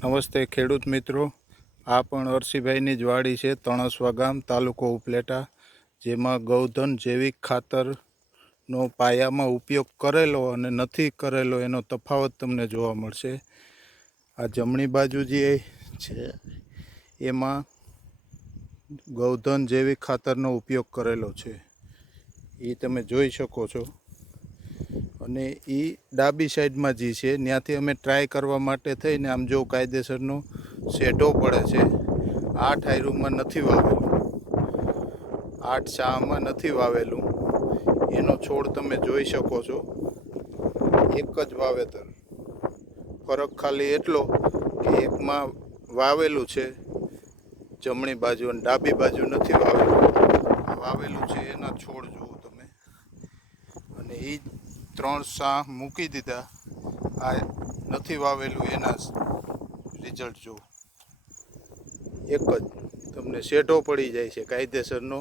નમસ્તે ખેડૂત મિત્રો, આ પણ અરસીભાઈની જ વાડી છે. તણસવા ગામ, તાલુકો ઉપલેટા, જેમાં ગૌધન જૈવિક ખાતરનો પાયામાં ઉપયોગ કરેલો અને નથી કરેલો એનો તફાવત તમને જોવા મળશે. આ જમણી બાજુ જે છે એમાં ગૌધન જૈવિક ખાતરનો ઉપયોગ કરેલો છે, એ તમે જોઈ શકો છો. અને એ ડાબી સાઈડમાં જે છે ત્યાંથી અમે ટ્રાય કરવા માટે થઈને આમ જો કાયદેસરનો શેઢો પડે છે. 8 હાયરુમાં નથી વાવેલું, 8 શામાં નથી વાવેલું. એનો છોડ તમે જોઈ શકો છો, એક જ વાવેતર. ફરક ખાલી એટલો કે એકમાં વાવેલું છે જમણી બાજુ અને ડાબી બાજુ નથી વાવેલું. વાવેલું છે એના છોડ જુઓ તમે. અને એ 3 શાહ મૂકી દીધા, આ નથી વાવેલું એના રિઝલ્ટ જુઓ. એક જ તમને શેઢો પડી જાય છે કાયદેસરનો.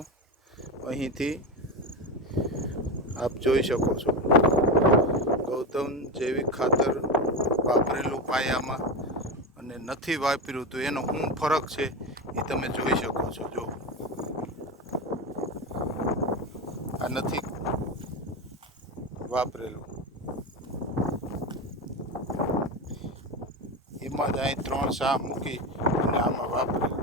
અહીંથી આપ જોઈ શકો છો ગૌતમ જૈવિક ખાતર વાપરેલું પાયામાં અને નથી વાપર્યું તો એનો શું ફરક છે એ તમે જોઈ શકો છો. જો આ નથી વાપરેલું, એમાં જ અહીં 3 શાહ મૂકી અને આમાં વાપરેલું.